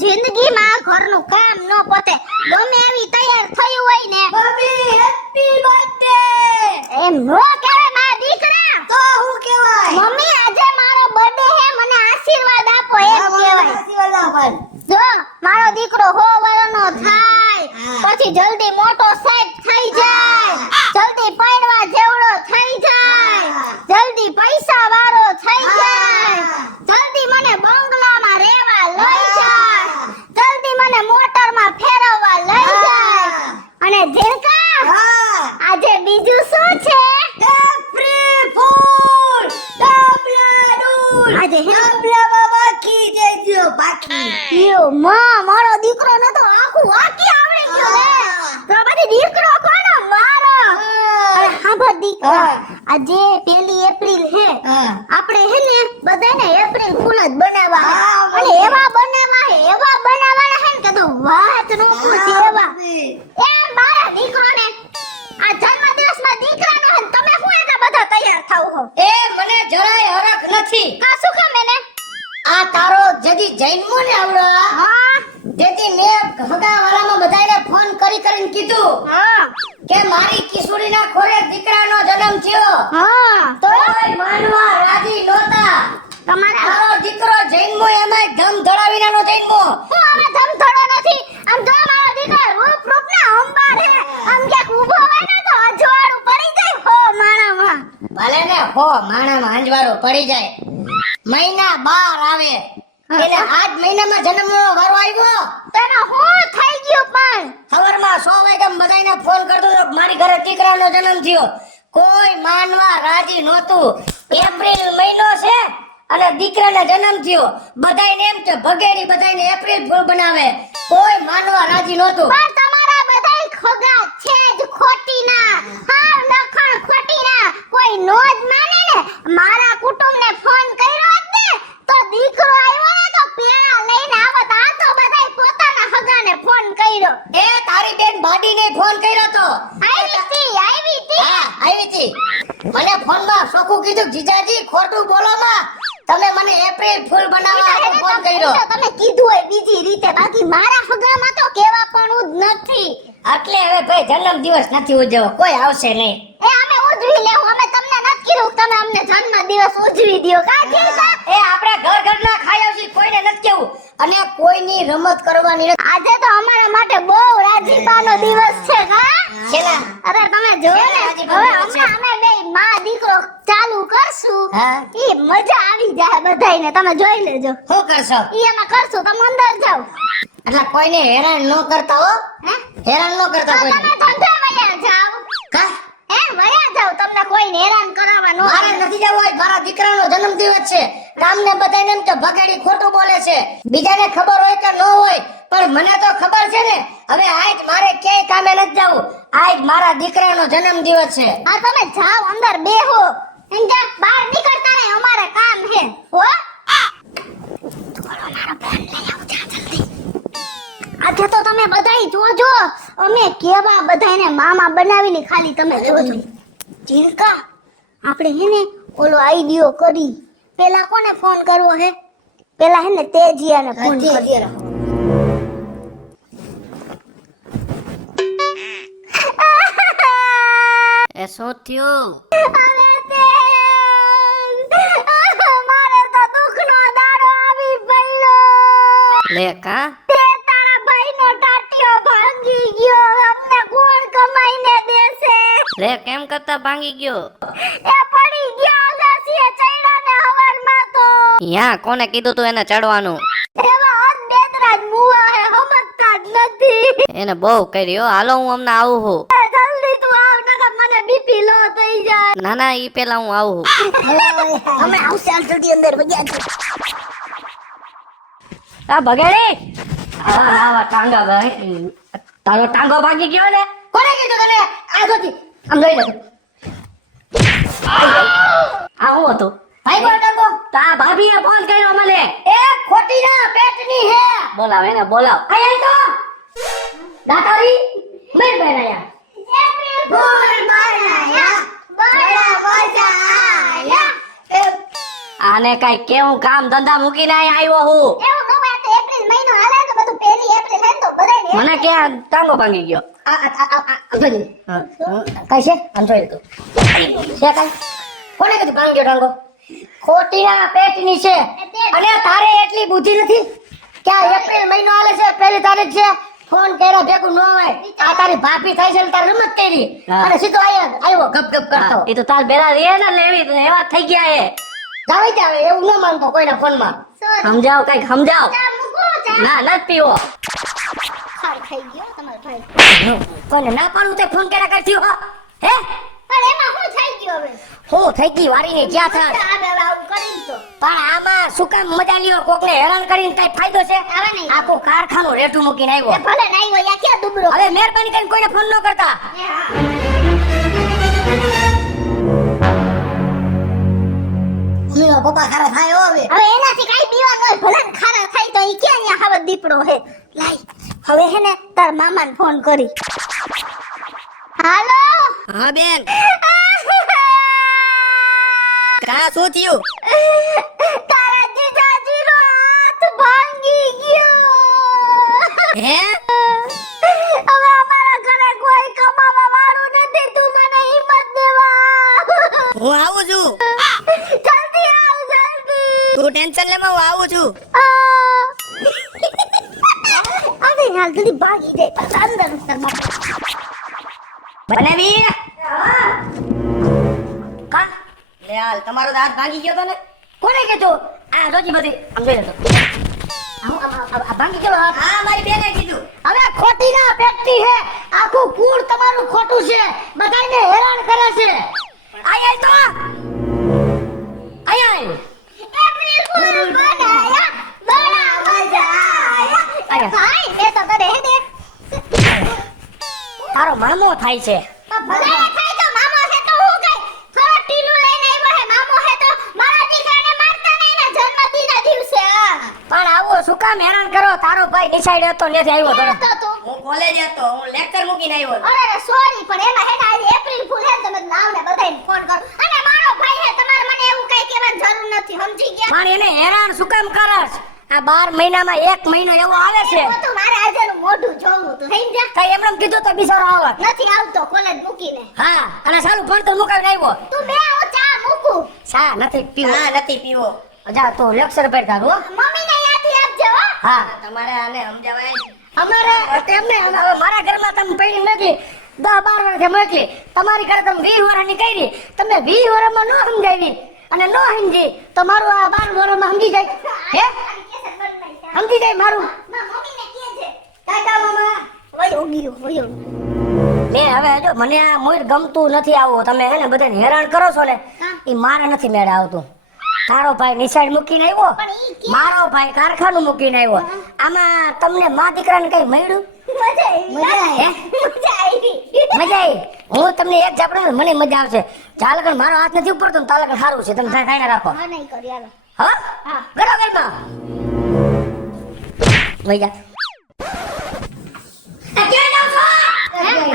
જિંદગીમાં ઘરનું કામ ન પતે ગમે એવી તૈયાર થયું હોય ને મમ્મી હેપી બર્થડે એમ નો કહેવાય મારા દીકરા તો હું કહેવાય મમ્મી આજે મારો બર્થડે હે મને આશીર્વાદ આપો એમ કહેવાય આશીર્વાદ જો મારો દીકરો 100 વર્ષનો થાય પછી જલ્દી મોટો સેટ થઈ જાય જલ્દી પરણવા જેવડો થઈ જાય જલ્દી પૈસા વાળો થઈ જાય જલ્દી મને બંગલામાં રહેવા લઈ જાય જલ્દી મને મોટરમાં ફેરવવા લઈ જાય અને ઝીણકા આજે બીજું શું છે એપ્રિલ ફૂલ ડબલાડુલ આજે હે ડબલામાં બાકી દેજો બાકી યો માં મારો દીકરો ન તો આખું વાક્ય આવડે ગયો લે તો પછી દીકરો કોનો મારો અરે હા દીકરા આજે 1 એપ્રિલ હે આપણે હે ને બધાને એપ્રિલ ફૂલ જ બનાવવા અને એવા બનાવવા હે કે તો વાત નો પૂછ એવા એ મારા દીકરાને આ જન્મદિવસમાં દીકરાનો હે તમે શું એટલા બધા તૈયાર થાવ હો એ મને જરાય હરખ નથી કા શું કામ એને આ તારો જદી જન્મો ને આવડો હા જેથી મેં હગાવાળામાં બધાને ફોન કરીને કીધું હા કે મારી કિશોરીના ખોરે દીકરાનો જન્મ થયો હા તો માનવા રાજી નહોતા તમારા મારો દીકરો જન્મો એમાં ધમ ધડાવીનાનો જન્મો હું અમે ધમધડો નથી આમ જો મારો દીકરો રૂપના અંબાર હે આમ ક્યાંક ઊભો હોય ને તો અજવાળું પડી જાય હો માણામાં ભલે ને હો માણામાં અંજવાળો પડી જાય મહિના 12 આવે એટલે આજ મહિનામાં જન્મનો વારો આવ્યો તને હું થઈ ગયું પણ સવારમાં 100 વાગ્યા બધાને ફોન કરતો તો મારી ઘરે દીકરાનો જન્મ થયો કોઈ માનવા રાજી નહોતું એપ્રિલ મહિનો છે અને દીકરાનો જન્મ થયો બધાને એમ કે ભગેડી બધાને એપ્રિલ ફૂલ બનાવે કોઈ માનવા રાજી નહોતું પણ તમારા બધાય ખોગા છે જ ખોટીના હા લખણ ખોટીના કોઈ નો જ માને ને મારા કુટુંબને ફોન કર્યો જ ને તો દીકરો આવ્યો ને તો પેડા લઈને આવત આ તો બધાય પોતાના હગાને ફોન કર્યો એ તારી બેન ભાડીને ફોન કર્યો તો આવી તી હા આવી હતી મને ફોનમાં સોખું કીધું જીજાજી ખોટું બોલો માં તમે મને એપ્રિલ ફૂલ બનાવવા ફોન કર્યો તમે કીધું હોય બીજી રીતે બાકી મારા હગામાં તો કેવા પણ જ નથી એટલે હવે ભાઈ જન્મ દિવસ નથી ઉજવવો કોઈ આવશે નહીં એ અમે ઉજવી લેવું અમે તમને નથી કીધું કે તમે અમને જન્મ દિવસ ઉજવી દ્યો કા જીતા એ આપણે ઘરના ખાઈ આવશી કોઈને નથી કેવું અને કોઈની રમત કરવાની નથી આજે તો અમારા માટે બહુ રાજીપાનો દિવસ છે કા છેલ્લા અરે તમે જોવો ને હવે અમે બે માં દીકરો ચાલુ કરશું હા ઈ મજા આવી જાય બધાયને તમે જોઈ લેજો શું કરશો ઈ અમે કરશું તમે અંદર જાઓ એટલે કોઈને હેરાન ન કરતા હો હે હેરાન ન કરતા તો કોઈને તમે ધંધે વયા જાઓ કા વયા જાઓ તમને કોઈને હેરાન કરાવવા ન મારે નથી જવું હોય મારા દીકરાનો જન્મદિવસ છે ગામને બધાને એમ કે ભગાડી ખોટું બોલે છે બીજાને ખબર હોય કે ન હોય પણ મને તો ખબર છે ને હવે આજ મારે ક્યાંય કામે નથી જવું આજ મારા દીકરાનો જન્મદિવસ છે હા તમે જાઓ અંદર બેહો ઇન્જા બહાર નીકળતા નહીં અમારે કામ છે હો આજે તો તમે બધાય જોજો અમે કેવા બધાને મામા બનાવીને ખાલી તમે જોજો જીલકા આપણે હે ને ઓલો આઈડિયો કરી પેલા કોને ફોન કરવો હે પેલા હે ને તેજીયાને ફોન કરી એ શું થયું અરે તે મારે તો દુખનો દાડો આવી પડ્યો લે કા તે તારા ભાઈનો ટાટિયો ભાંગી ગયો અમને કોણ કમાઈને દેશે લે કેમ કરતા ભાંગી ગયો એ પડી ગયો લસીએ ચડ્યો ને હવારમાં તો યા કોને કીધું તું એને ચડવાનું એવા હદ બેતરા મુવા હે સમજતા જ નથી એને બહુ કર્યો હાલો હું હમણાં આવું હું જલ્દી તું આવ નકર મને બીપી લો થઈ જાય ના ના ઈ પેલા હું આવું અમે આવશે જલ્દી અંદર વગ્યા છે આ ભગેડી આવા ટાંગા ભાઈ તારો ટાંગો ભાગી ગયો ને કોને કીધું તને આ જોતી આમ લઈ લે આ હું હતો ભાઈ કોણ ટાંગો તા ભાભીએ ફોન કર્યો મને એ ખોટી ના પેટની હે બોલાવ એને બોલાવ આય તો દાતારી મેર બેનાયા એપ્રિલ ફૂલ બનાયા બડા મજા આયા આને કઈ કેવું કામ ધંધા મૂકીને અહીં આવ્યો હું એવું નો હોય તો એપ્રિલ મહિનો હાલે તો મને ક્યાં ટાંગો ભાંગી ગયો જોઈ કઈ છે આમ જોઈ તું છે કઈ કોને કીધું ભાંગી ગયો ટાંગો ખોટીના પેટની છે અને તારે એટલી બુદ્ધિ નથી કે આ એપ્રિલ મહિનો આલે છે પહેલી તારીખ છે ફોન કર્યા ભેગું ન હોય આ તારી ભાભી થાય છે ને તારે રમત કરી અને સીધો આવ્યો ગપ ગપ કરતો એ તો તાર બેલા રે ને લેવી એવા થઈ ગયા એ જાવે જાવે એવું ન માનતો કોઈના ફોનમાં સમજાવ કઈક સમજાવ ચા મૂકો ચા ના નથી પીવો ખાર ખાઈ ગયો તમારો ભાઈ કોઈને ના પાડું તે ફોન કર્યા કરતી હો હે પણ એમાં શું થઈ ગયું હવે હું થઈ ગઈ વારીની ક્યાં થાત હવે આવું કરી તો પણ આમાં શું કામ મજા લ્યો કોકને હેરાન કરીને કઈ ફાયદો છે હવે નહીં. આખું કારખાનું રેટું મૂકીને આવ્યો ભલે નહીં હોય યા ક્યાં દુબળો હવે મહેરબાની કરીને કોઈને ફોન ન કરતા ઉમીનો પપ્પા ખારા થાય હવે હવે એનાથી કઈ પીવાનું હોય ભલે ને ખારા થાય તો ઈ ક્યાં ન્યા હવે દીપડો હે લાઈ હવે હે ને તાર મામાને ફોન કરી હાલો હા બેન કા શું થયું તારા જીજાજીનો હાથ ભાંગી ગયો હે હવે અમારા ઘરે કોઈ કમાવા વાળું નથી તું મને હિંમત દેવા હું આવું છું જલ્દી આવ જલ્દી તું ટેન્શન લેમાં હું આવું છું અરે હાલ જલ્દી ભાગી દે પાછા અંદર બનાવી કા લે હાલ તમારો દાંત ભાગી ગયો તો ને કોને કીધું આ જોજી બધી આમ જોઈ લે તો આ ભાંગી ગયો હાથ હા મારી બેને કીધું હવે ખોટી ના પેટતી હે આખું કુળ તમારું ખોટું છે બધાને હેરાન કરે છે આય આય તો આય આય એપ્રિલ ફૂલ બનાયા બડા મજા આયા ભાઈ મે તો તને હે દે તારો મામો થાય છે ભલે થાય તો મામો છે તો હું કઈ થોડો ટીલું લઈને આવ્યો હે મામો હે તો મારા દીકરાને મારતા નહીં ને જન્મદિનના દિવસે પણ આવો શું કામ હેરાન કરો તારો ભાઈ ડિસાઈડ હતો ને આવ્યો તો તને તું હું કોલેજ હતો હું લેક્ચર મૂકીને આવ્યો અરે સોરી પણ એમાં હે ને આજે એપ્રિલ ફૂલ હે તમે નાવને બધાને ફોન કરો અને મારો ભાઈ હે તમારે મને એવું કઈ કહેવાની જરૂર નથી સમજી ગયા પણ એને હેરાન શું કામ કરસ આ 12 મહિનામાં 1 મહિનો એવો આવે છે એવું તો મારે આજેનું મોઢું જોવું તું સમજ્યા કઈ એમને કીધું તો બિચારો આવત નથી આવતો કોલેજ મૂકીને હા અને સારું ફોન તો મુકાવીને આવ્યો તું બે હું ચા મૂકું ચા નથી પીવો હા નથી પીવો જા તો લેક્ચર પર તારું હો મમ્મીને યાદથી આપજો હો હા તમારે આને સમજાવાય અમારે તેમને હવે મારા ઘરમાં તમે પૈણી મોકલી 10-12 વર્ષે મોકલી તમારી ઘરે તમે 20 વર્ષની કરી તમે 20 વર્ષમાં ન સમજાવી અને ન સમજી તો મારું આ 12 વર્ષમાં સમજી જાય હે સમજી જાય મારું મમ્મીને કહેજે ટાટા મામા વયો ગયો લે હવે જો મને આ મોર ગમતું નથી આવું તમે હે ને બધાને હેરાન કરો છો ને એ મારે નથી મેળ આવતું તારો ભાઈ નિશાળ મૂકીને આવ્યો પણ ઈ કે મારો ભાઈ કારખાનું મૂકીને આવ્યો આમાં તમને માં દીકરાને કઈ મળ્યું મજા આવી હે? મજા આવી મજા આવી હું તમને એક ઝાપડું મને મજા આવશે ચાલકન મારો હાથ નથી ઉપડતો ને તાલકન સારું છે તમે ખાઈને રાખો હા નહીં કરી હાલો હા હા. બરાબર માં વઈ જા ક્યાં જાવ છો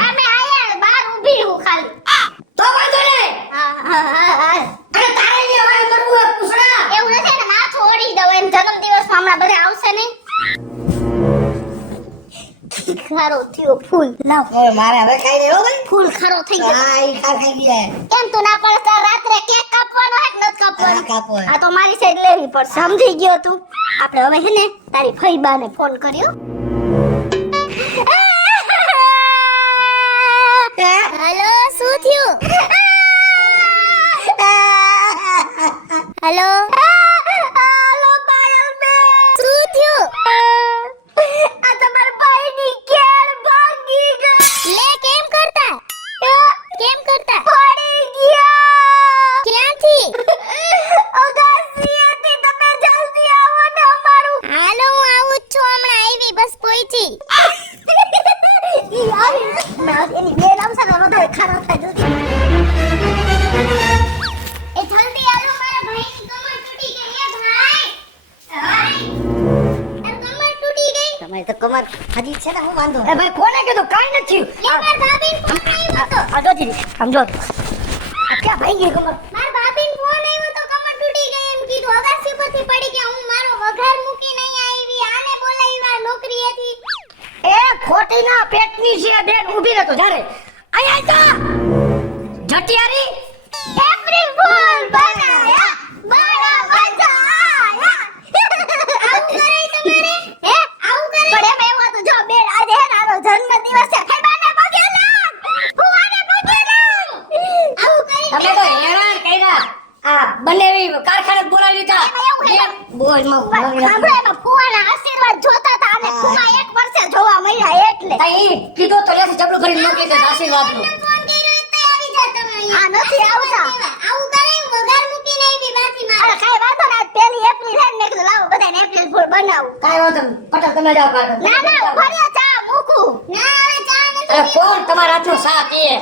અમે આયા બહાર ઊભી હું ખાલી તો વાંધો નહીં હા હા હા અરે તારે ને હવે મરવું હોય પૂછડા એવું નથી ને માથું ઓળી દઉં એમ જન્મદિવસમાં હમણાં બધા આવશે નહીં ખારો થયો ફૂલ લાવ હવે મારે હવે ખાઈ દેવો ભાઈ ફૂલ ખારો થઈ ગયો હા ઈ ખાઈ ગયા કેમ તું ના પડે તાર રાત્રે કેક કાપવાનો હે કે નથી કાપવાનો કાપો આ તો મારી સાઈડ લેવી પડશે સમજી ગયો તું આપણે હવે હે ને તારી ફઈબાને ફોન કર્યો હેલો શું થયું હેલો હાલો પાયલ બે શું થયું આ તમાર ભાઈની કેળ ભાંગી ગઈ લે કેમ કરતા પડી ગયા ક્યાંથી અગાસીએથી તમે જલ્દી આવો ને અમારું હાલો હું આવું જ છું હમણાં આવી બસ પહોંચી ઈ આવી એની બેન આવશે ને વધારે ખરાબ થાય જલ્દી એ જલ્દી આવો મારા ભાઈની કમર તૂટી ગઈ હે ભાઈ તાર કમર તૂટી ગઈ તમારી તો કમર હજી છે ને હું વાંધો એ ભાઈ કોને કીધું કાઈ નથી લે માર ભાભીને ફોન આવ્યો તો આ જોજી સમજો આ ક્યાં ભાઈ ગઈ કમર માર ભાભીને ફોન આવ્યો તો કમર તૂટી ગઈ એમ કીધું અગાસી પરથી પડી ગયા હું મારો વઘાર મૂકી નહીં આવી આને બોલાવ્યા નોકરીએથી એ ખોટીના પેટની છે બેન ઊભી રહે તો જારે અહીંયા આય તો જટિયારી એપ્રિલ ફૂલ બનાયા બડા મજા આયા આવું કરે તમારે હે આવું કરે પણ એમ એવું હતું જો બેન આજે હે નાનો જન્મદિવસ છે ખાઈબાને પગે લાગ ફુવાને પગે લાગ આવું કરી તમે તો હેરાન કર્યા આ બનેવી કારખાને બોલાવી લીધા બોલમાં સાંભળો એમાં ફુવાના આશીર્વાદ જોતા હતા અને ફુવા એક વર્ષે જોવા મળ્યા એટલે તઈ કીધો તો લેસ જબલું ભરી મોકલી દે આશીર્વાદનું આ નથી આવતા આવું કરે વગર મૂકીને આવી બાથી મારે કાઈ વાંધો ના પહેલી એપ્રિલ હે ને કીધું લાવો બધાને એપ્રિલ ફૂલ બનાવું કાઈ વાંધો નહીં. પટેલ તમે જાઓ કાઢો ના ના ભર્યા ચા મૂકું ના હવે ચા અરે કોણ તમારા હાથનું શા પીએ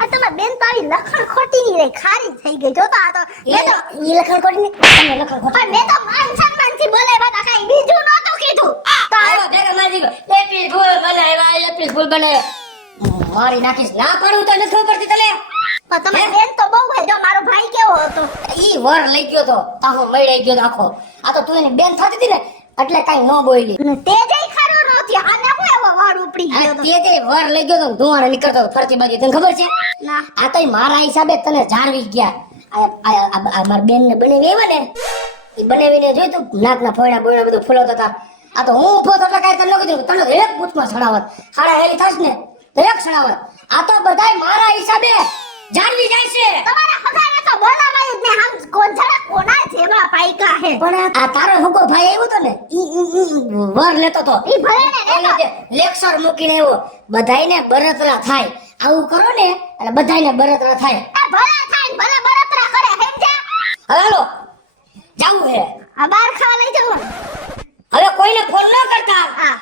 આ તમાર બેન તો આવી લખણ ખોટી ની રહી ખારી થઈ ગઈ જો તો આ તો મેં તો ઈ લખણ કોડી ને તમે લખણ કોડી પણ મેં તો માન સન્માન થી બોલાવ્યા તા કાઈ બીજું નહોતું કીધું તો આવો ભેગા મારી ગયો એપ્રિલ ફૂલ બનાવ્યા એપ્રિલ ફૂલ બને મારી નાખીશ ના પાડું તો નથી ખબર પડતી તલે પણ તમાર બેન તો બહુ હે જો મારો ભાઈ કેવો હતો ઈ વર લઈ ગયો તો તાહો મળે ગયો તો આખો આ તો તું એની બેન થતી હતી ને એટલે કાઈ ન બોલી અને તે જઈ ખરો નહોતી આને હું એવો વાર ઉપડી ગયો તો તે વર લઈ ગયો તો ધુવાડો નીકળતો ફરતી બાજુ તને ખબર છે ના આ તો મારા હિસાબે તને જાળવી ગયા આ મારી બેન ને બનાવી આવ્યા ને એ બનાવીને જોઈ તું નાકના ફોડા બોયડા બધું ફૂલાવતા હતા આ તો હું ઉભો તો એટલે કાંઈ તને ન કીધું તને તો એક બૂથમાં સડાવત ખાડા હેલી થશ ને તો એક સડાવત આ તો બધાય મારા હિસાબે જાળવી જાય છે તમારા હગાને તો બોલાવાય જ ને આમ કોજડા કોના જેવા પાઈકા હે પણ આ તારો હુકો ભાઈ આવ્યો તો ને ઈ વર લેતો તો ઈ ભલે ને લેતો. લેક્ચર મૂકીને આવ્યો બધાયને બળતરા થાય આવું કરો ને એટલે બધાયને બળતરા થાય આ ભલા થાય ને ભલા બળતરા કરે સમજ્યા હવે હાલો જાવું હે આ બાર ખાવા લઈ જવું હવે કોઈને ફોન ન કરતા હા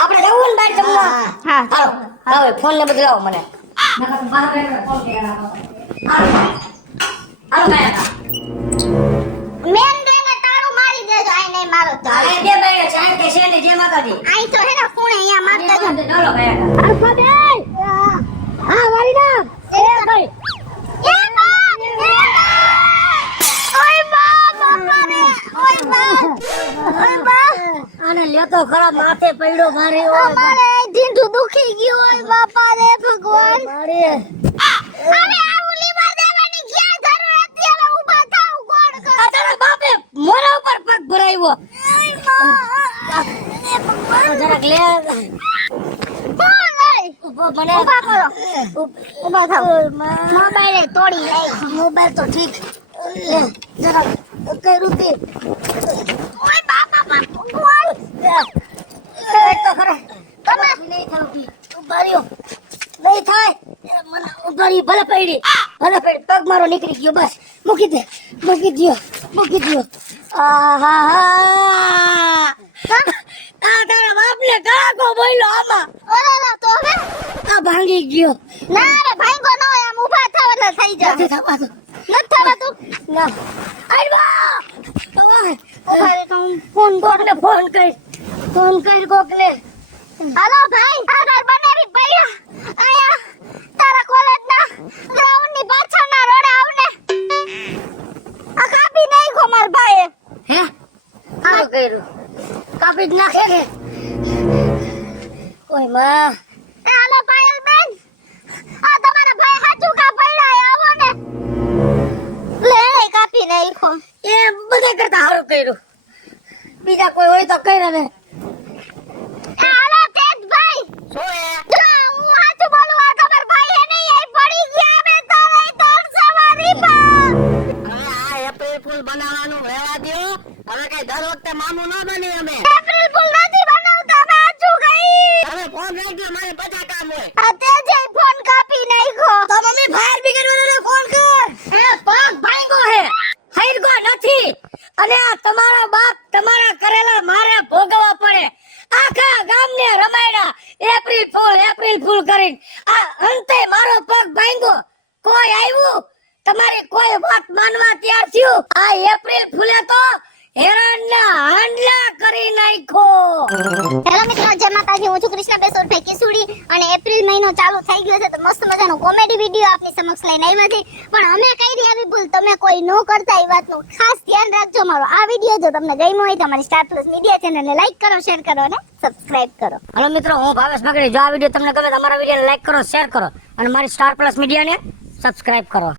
આપણે જવું ને બહાર જમવા હા હાલો હવે ફોન ને બધું લાવો મને હાલો મેન બેને તાળું મારી દેજો આઈ નહીં મારો તો અરે બે ભાઈ ચાય કે છે ને જે માતાજી આઈ તો હે ને ખૂણે અહીંયા મારતા જો ચાલો ભાઈ અલ્ફા બે હા વારી ના એ ભાઈ એ ઓય બાપા રે ઓય બા આને લેતો ખરા માથે પડ્યો મારી મારે જીંઠું દુખી ગયું ઓય બાપા રે ભગવાન મારી હવે આ ઉલી માં દેવાની ક્યાં જરૂર હતી હવે ઊભા થાવ ગોળ કર આ તારા બાપે મોરા ઉપર પગ ભરાવ્યો જરાક લે ઉભો મને ઊભા કરો ઊભા થાવ મોબાઈલ તોડી નાખ મોબાઈલ તો ઠીક લે જરાક કર્યું તે ઓય બાપા ભગવાન તો ખરા તમે નહીં થાવતી ઉભાર્યો નહીં થાય મને ઉભારી ભલે પડી પગ મારો નીકળી ગયો બસ મૂકી દો આહા આ તારા બાપને કાકો બોલ્યો આમાં ઓલા તો હવે આ ભાંગી ગયો ના રે ભાઈ કો ન હોય આમ ઊભા થાવ એટલે થઈ જાય નથી થવાતું નથી થવાતું ના આયવા ઊભા રે તો હું ફોન કોકને ફોન કર કોકને હાલો ભાઈ આ ઘર બનાવી ભૈયા આયા તારા કોલેજ ના ગ્રાઉન્ડ ની પાછળ ના રોડે આવને આ કાપી નહીં ગો માર ભાઈ હે આ કર્યું કાપી જ નાખે ને ઓય માં એ હાલો પાયલ બેન આ તમારા ભાઈ હાચું કા પડ્યા આવો ને લે કાપી નહીં ખો એ બધા કરતા સારું કર્યું બીજા કોઈ હોય તો કઈ ને એ હાલો તેજ ભાઈ જો હું હાચું બોલું આ તમાર ભાઈ હે નહીં એ પડી ગયા મે તો લઈ દોડ સવારી પર આ એપ્રિલ ફૂલ બનાવવાનું રહેવા દો હવે કઈ દર વખતે મામું ના બની અમે એપ્રિલ ફૂલ નથી બનાવતા મે હાચું ગઈ હવે ફોન રાખજો મારે બધા કામ હોય આ તેજે ફોન કાપી નાખ્યો તો મમ્મી ફાયર બ્રિગેડ ફોન કર એ પગ ભાંગો હે હૈરગો નથી અને આ તમારા બાપ તમારા કરેલા મારે ભોગવવા પડે આખા ગામને રમાયડા એપ્રિલ ફૂલ કરીને આ અંતે મારો પગ ભાંગો કોઈ આવ્યું તમારી કોઈ વાત માનવા તૈયાર થયું આ એપ્રિલ ફૂલે તો હેરાનના હાંડલા કરી નાખ્યો. હેલો મિત્રો, જય માતાજી. હું છું કૃષ્ણાબેન ઉર્ફે કિસુડી અને એપ્રિલ મહિનો ચાલુ થઈ ગયો છે તો મસ્ત મજાનો કોમેડી વિડીયો આપની સમક્ષ લઈને આવ્યા છે. પણ અમે કરી આવી ભૂલ તમે કોઈ ન કરતા એ વાતનું ખાસ ધ્યાન રાખજો. મારો આ વિડીયો જો તમને ગમ્યો હોય તો અમારી સ્ટાર પ્લસ મીડિયા ચેનલને લાઈક કરો, શેર કરો અને સબસ્ક્રાઇબ કરો. હાલો મિત્રો, હું ભાવેશ બગડી. જો આ વિડીયો તમને ગમે તો અમારા વિડીયોને લાઈક કરો, શેર કરો અને મારી સ્ટાર પ્લસ મીડિયાને સબસ્ક્રાઇબ કરો.